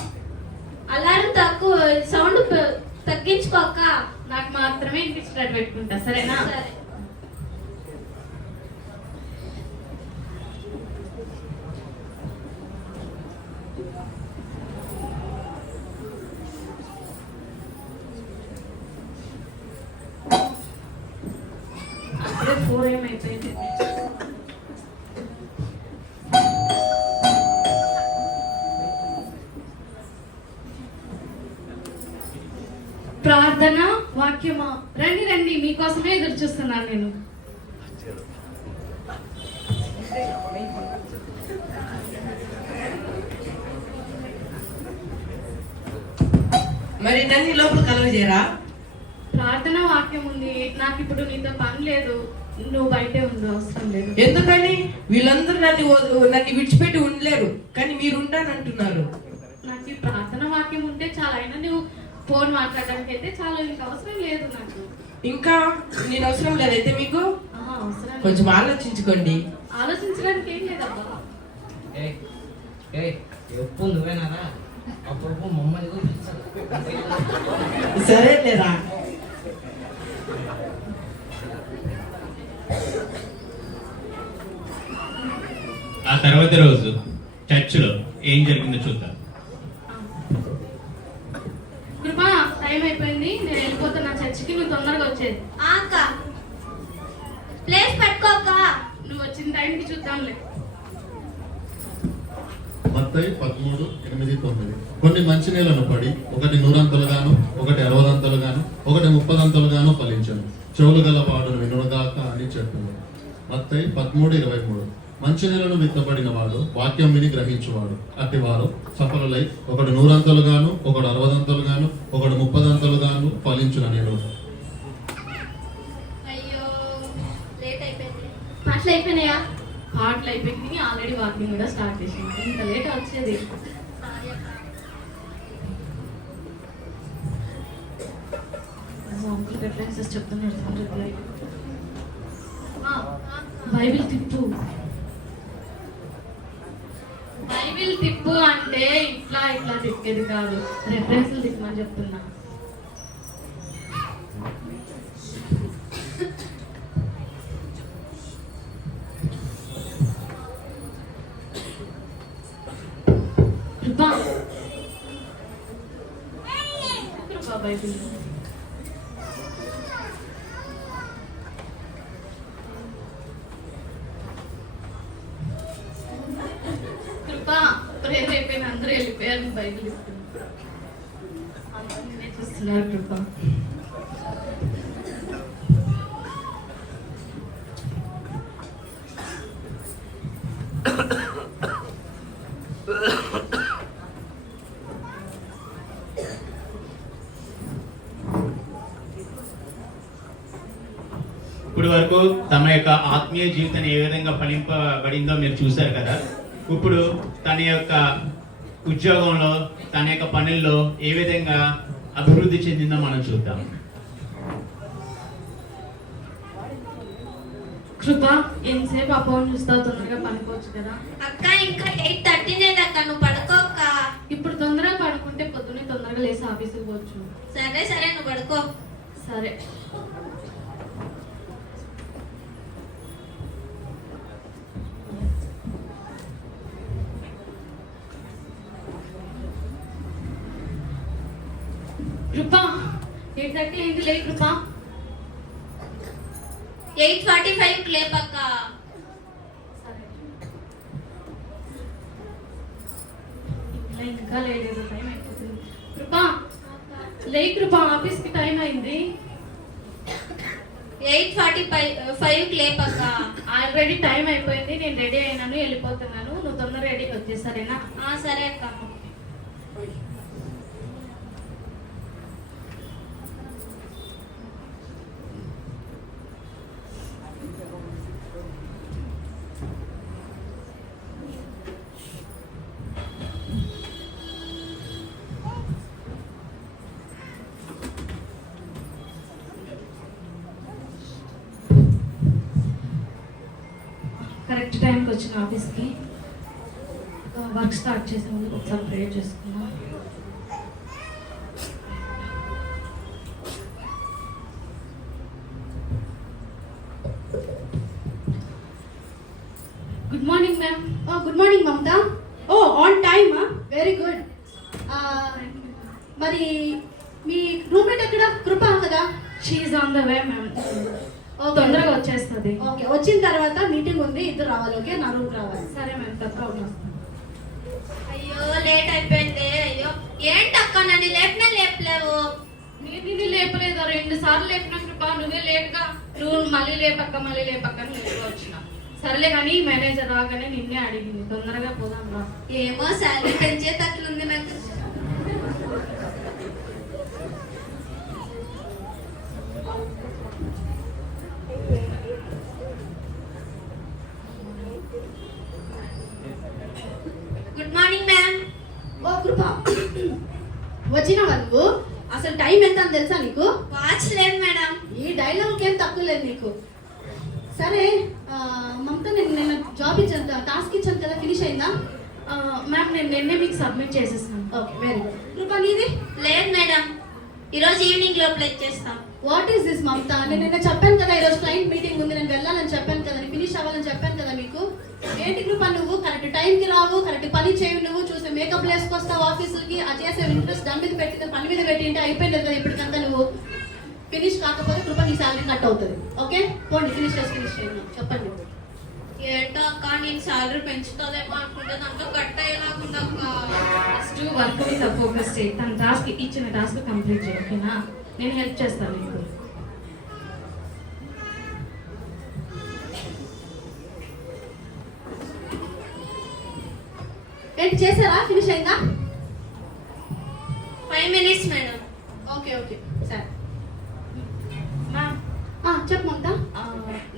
అలారం తక్కువ సౌండ్ తగ్గించుకోక. నాకు మాత్రమే ఇంటికి పెట్టుకుంటా, సరేనా? సరే. అప్పుడే 4 AM అయిపోయింది. ప్రార్థన వాక్యమా? రండి రండి, మీకోసమే ఎదురు చూస్తున్నాను నేను. మరి నన్ను లోపల కలవ చేయరా? ప్రార్థన వాక్యం ఉంది. నాకు ఇప్పుడు నీతో పని లేదు, నువ్వు బయటే ఉండు, అవసరం లేదు. ఎందుకని? వీళ్ళందరూ నన్ను విడిచిపెట్టి ఉండలేరు, కానీ మీరు ఉంటానంటున్నారు. నాకు ఈ ప్రార్థన వాక్యం ఉంటే చాలా. అయినా నువ్వు ఫోన్ మాట్లాడడానికి అయితే చాలా, ఇంకా అవసరం లేదు నాకు. ఇంకా నేను అవసరం లేదైతే మీకు? అవసరం కొంచెం ఆలోచించుకోండి. ఆలోచించడానికి ఏం లేదబ్బా. ఎప్పుడు నువ్వేనారా? అప్పుడు మమ్మల్ని సరే లేదా? ఆ తర్వాత రోజు చర్చిలో ఏం జరిగిందో చూద్దాం. కృపా, టైం అయిపోయింది, నేను వెళ్ళిపోతున్నా చర్చికి. నువ్వు తొందరగా వచ్చేది. అక్క ప్లేస్ పెట్టుకోక. నువ్వు వచ్చిన టైంకి చూద్దాంలే. మత్తయి 13:8-9. కొన్ని మంచినీళ్లను పడి ఒకటి 100 ఒకటి 60 ఒకటి 30 ఫలించను. చెవులు గల వాడును వినుగాక అని చెప్పింది. మత్తయి 13:23. మంచినీళ్లను విత్తబడిన వాడు వాక్యం విని గ్రహించువాడు. అట్టివారు సఫలులై ఒకడు 100 ఒకడు 60 ఒకడు 30 ఫలించున. నేను అయ్యో లేట్ అయిపోయింది. పాటలు అయిపోయినాయా? పాటలు అయిపోయింది, ఆల్రెడీ వాకింగ్ కూడా స్టార్ట్ చేసింది. ఇంత లేట్ వచ్చేది. రెఫరెన్సెస్ చెప్తున్నాడు. బైబిల్ తిప్పు. బైబిల్ తిప్పు అంటే ఇట్లా ఇట్లా తిప్పేది కాదు, రెఫరెన్స్లు తిప్పమని చెప్తున్నా. కృపా కృపా బైబిల్ కృపా. ప్రేమ అయిపోయిన అందరూ వెళ్ళిపోయారు, బైబిల్ ఇస్తున్నారు. అందరూ నేనే చూస్తున్నారు. కృపా ఇప్పుడు వరకు తమ యొక్క ఆత్మీయ జీవితం ఏ విధంగా ఫలింపబడిందో మీరు చూశారు కదా. ఇప్పుడు తన యొక్క ఉద్యోగంలో, తన యొక్క పనుల్లో ఏ విధంగా అభివృద్ధి చెందిందో మనం చూద్దాం. కృప, ఎంతసేపు ఆ ఫోన్ చూస్తావు? తొందరగా పడుకోవచ్చు కదా. అక్క ఇంకా 8:30 అక్క, నువ్వు పడుకోక్క. ఇప్పుడు తొందరగా పడుకుంటే పొద్దున్నే తొందరగా లేసి ఆఫీస్కి పోవచ్చు. సరే సరే, నువ్వు పడుకో. సరే. కృప 8:30 అయింది, లే కృప. 8:45 లేపక్క. సరే. ఇంకా లేదు, టైం అయిపోతుంది. కృప లే కృప, ఆఫీస్కి టైం అయింది. 8:45 లేపక్క. ఆల్రెడీ టైం అయిపోయింది, నేను రెడీ అయినాను, వెళ్ళిపోతున్నాను. నువ్వు తొందరగా రెడీకి వచ్చేసరేనా? సరే అక్క. కరెక్ట్ టైంకి వచ్చిన ఆఫీస్కి. వర్క్ స్టార్ట్ చేసే ముందు ఒకసారి ప్రేయర్ చేసుకున్నాం. Good morning ma'am. Good morning Mamata. On time. Very good. మరి మీ రూమ్మేట్ ఎక్కడ? కృప కదా? She on the way ma'am. తొందరగా వచ్చేస్తుంది. ఓకే, వచ్చిన తర్వాత మీటింగ్ ఉంది, ఇద్దరు రావాలి. ఓకే, నా రూమ్ రావాలి. సరే మ్యామ్, తప్పకుండా. అయ్యో లేట్ అయిపోయింది. అయ్యో ఏంటక్క, నన్ను లేపినా లేపలేవు. నేను నిన్ను లేపలేదు, 2 సార్లు లేపినా కృప. నువ్వే లేట్గా నువ్వు మళ్ళీ లేపక్క అని లేట్గా వచ్చిన. సర్లే కానీ మేనేజర్ రాగానే నిన్నే అడిగింది, తొందరగా పోదాం రా. ఏమో శాలరీ పెంచేటట్లుంది నాకు. Good morning ma'am. కృప, వచ్చినావా నువ్వు? అసలు టైం ఎంత అని తెలుసా నీకు? వాచ్ లేదు మేడం. ఈ డైలాగ్ ఏం తక్కువ లేదు నీకు. సరే మమత, నేను జాబ్ ఇచ్చాను, టాస్క్ ఇచ్చాను కదా, ఫినిష్ అయిందా? మ్యామ్ నేను నిన్నే మీకు సబ్మిట్ చేసేసాను. Okay, very good. కృప నీది? లేదు మేడం, ఈరోజు ఈవినింగ్ లోపల ఇచ్చేస్తాం. వాట్ ఈస్ దిస్ మమత? నేను నిన్న చెప్పాను కదా ఈరోజు క్లయింట్ మీటింగ్ ఉంది, నేను వెళ్ళాలని చెప్పాను కదా, ఫినిష్ అవ్వాలని చెప్పాను కదా మీకు. ఏంటి కృప, నువ్వు కరెక్ట్ టైంకి రావు, కరెక్ట్ పని చేయవు, నువ్వు చూసే మేకప్ వేసుకొస్తావు ఆఫీసుకి, ఆ చేసే ఇంట్రెస్ట్ దాని మీద పెట్టి పని మీద పెట్టింటే అయిపోయింది కదా ఇప్పటికంతా. నువ్వు ఫినిష్ కాకపోతే కృప నీ శాలరీ కట్ అవుతుంది. ఓకే, పోండి, ఫినిష్ చేయండి. చెప్పండి. ఏంటో అక్క, నేను శాలరీ పెంచుతుందేమో అనుకుంటే దాంట్లో కట్ అయ్యేలాగుంది అక్క. ఫస్ట్ వర్క్ మీద ఫోకస్ చేయి, తన ఇచ్చిన టాస్క్ కంప్లీట్ చేయి. ఓకేనా? నేను హెల్ప్ చేస్తాను మీకు. ఏంటి చేశారా? ఫినిష్ అయిందా? 5 minutes మేడం. ఓకే ఓకే, సరే. మ్యామ్ చెప్పు మమత.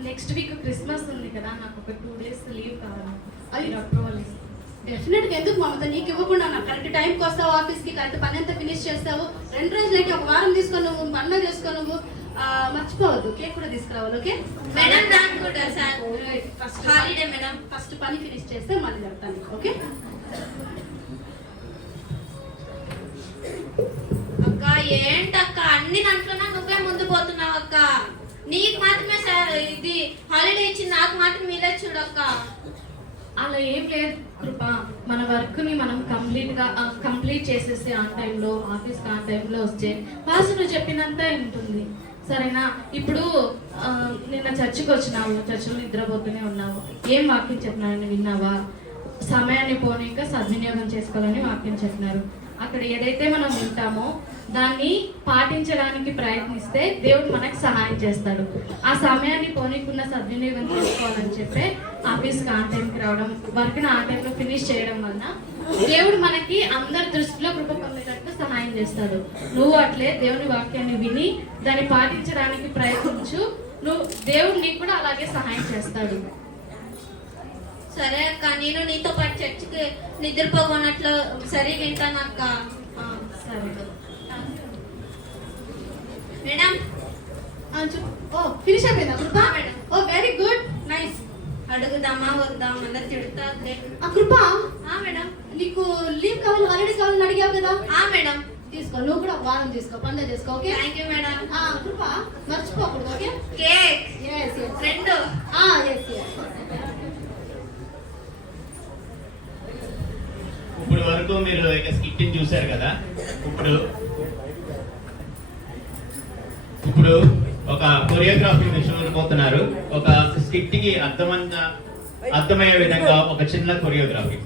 నెక్స్ట్ వీక్ క్రిస్మస్ ఉంది కదా, నాకు ఒక 2 days లీవ్ కావాలి. అది అప్రూవల్ ఇస్తాను. డెఫినెట్గా. ఎందుకు మమత నీకు ఇవ్వకుండా? నాకు కరెక్ట్ టైంకి వస్తావు ఆఫీస్కి, కరెక్ట్ పని అంతా ఫినిష్ చేస్తావు. 2 రోజులకి ఒక వారం తీసుకో, నువ్వు పనులు చేసుకో. నువ్వు మర్చిపోవద్దు, కేక్ కూడా తీసుకురావాలి. Okay madam? నాకు కూడా ఫస్ట్ హాలిడే మేడం. ఫస్ట్ పని ఫినిష్ చేస్తే మళ్ళీ చెప్తాను. ఓకే అక్క. ఏంటక్క అన్ని దాంట్లోనే నువ్వే ముందు పోతున్నావు అక్క. నీకు మాత్రమే ఇది హాలిడే ఇచ్చింది, నాకు మాత్రం మీరే చూడక్క. అలా ఏం లేదు కృప, మన వర్క్ ని మనం కంప్లీట్ చేసేసి ఆన్ టైంలో ఆఫీస్కి ఆన్ టైంలో వస్తే బాస్ నువ్వు చెప్పినంత ఉంటుంది. సరేనా? ఇప్పుడు నిన్న చర్చికి వచ్చినావు, చర్చిలో నిద్రపోతూనే ఉన్నావు. ఏం వాక్యం చెప్పినారని విన్నావా? సమయాన్ని పోనీక సద్వినియోగం చేసుకోవాలని వాక్యం చెప్పినారు. అక్కడ ఏదైతే మనం వింటామో దాన్ని పాటించడానికి ప్రయత్నిస్తే దేవుడు మనకు సహాయం చేస్తాడు. ఆ సమయాన్ని పోనీకున్న సద్వినియోగం చేసుకోవాలని చెప్పి ఆఫీస్కి ఆన్ టైంకి రావడం, వర్క్ని ఆ టైంలో ఫినిష్ చేయడం వలన దేవుడు మనకి అందరి దృష్టిలో కృప పొందేటట్టు సహాయం చేస్తాడు. నువ్వు అట్లే దేవుని వాక్యాన్ని విని దాన్ని పాటించడానికి ప్రయత్నించు. దేవుడు నీకు కూడా అలాగే సహాయం చేస్తాడు. సరే అక్క, నేను నీతో పాటు చర్చికి నిద్రపోకున్నట్లు సరే వింటాను అక్క. సరే మేడం. ఫినిష్ అయిపోయిందా కృప? ఓ వెరీ గుడ్, నైస్. అడుగుదామా వద్దాం, అందరు తిడుతుంది. కృప మేడం, నీకు లీవ్ కావాలి, హాలిడే కావాలని అడిగావు కదా? మేడం. తీసుకో, నువ్వు కూడా ఒక వారం తీసుకో, పండుగ చేసుకో. Okay, thank you madam. కృప మర్చిపోకూడదు. ఓకే, కేక్ ఎస్ ఎస్ రెండు. Yes yes. ఇప్పుడు వరకు మీరు ఇక స్కిట్ చూశారు కదా. ఇప్పుడు ఒక కొరియోగ్రఫీ విషయంలో పోతున్నారు. ఒక స్కిట్ కి అర్థమయ్యే విధంగా ఒక చిన్న కొరియోగ్రఫీ.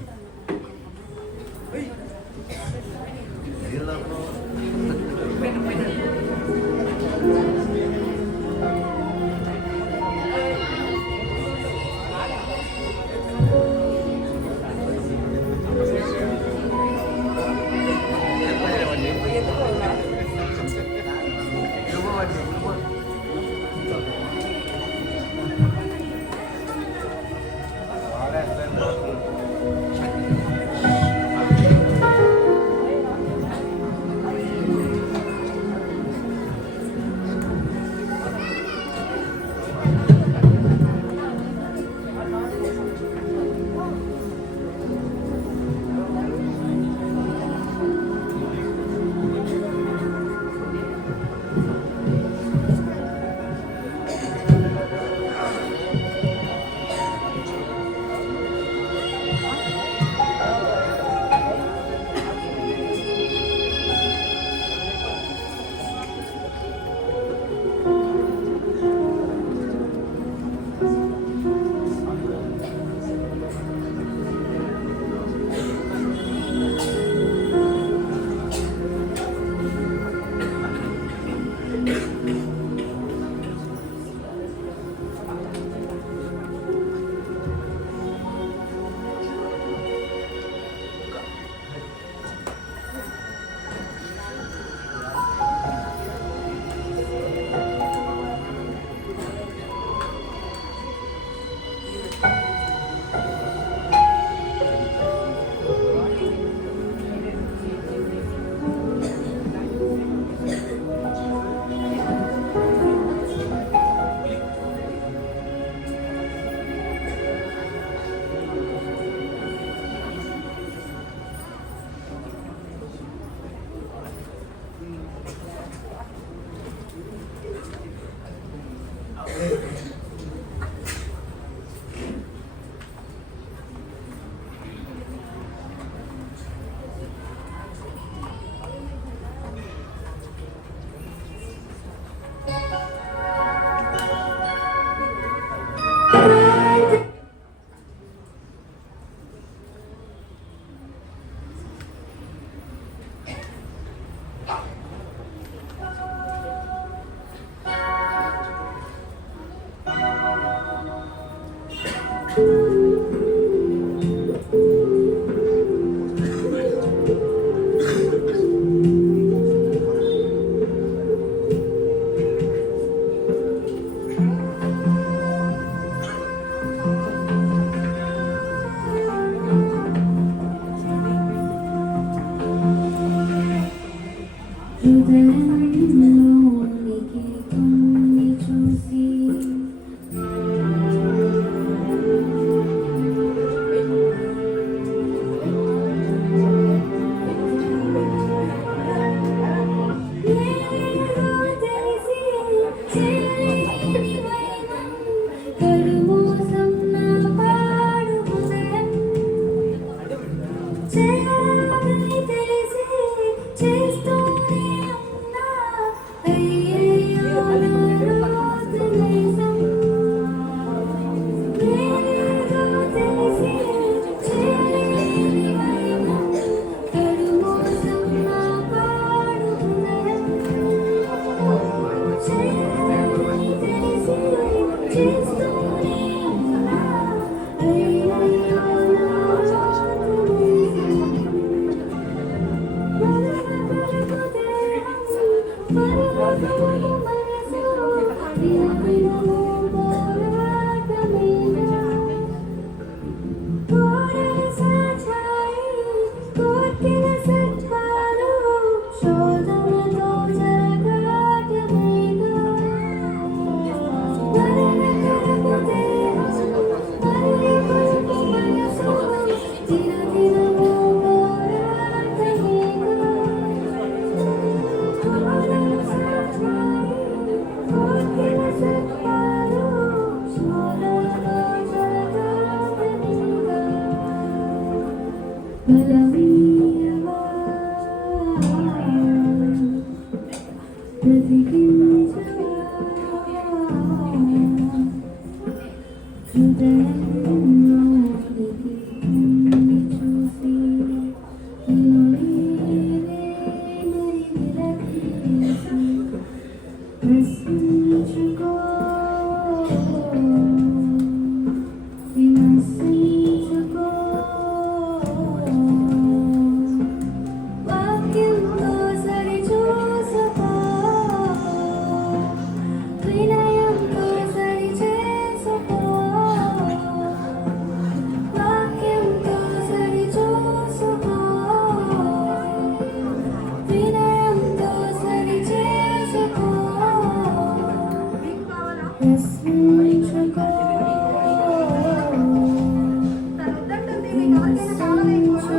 తను వద్దంటుంది మీకు ఎవరికైనా కావాలా ఎక్కువ?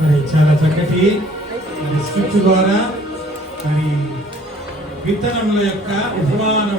మరి చాలా చక్కటి స్క్రిప్ట్ ద్వారా మరి విత్తనముల యొక్క ఉపమానం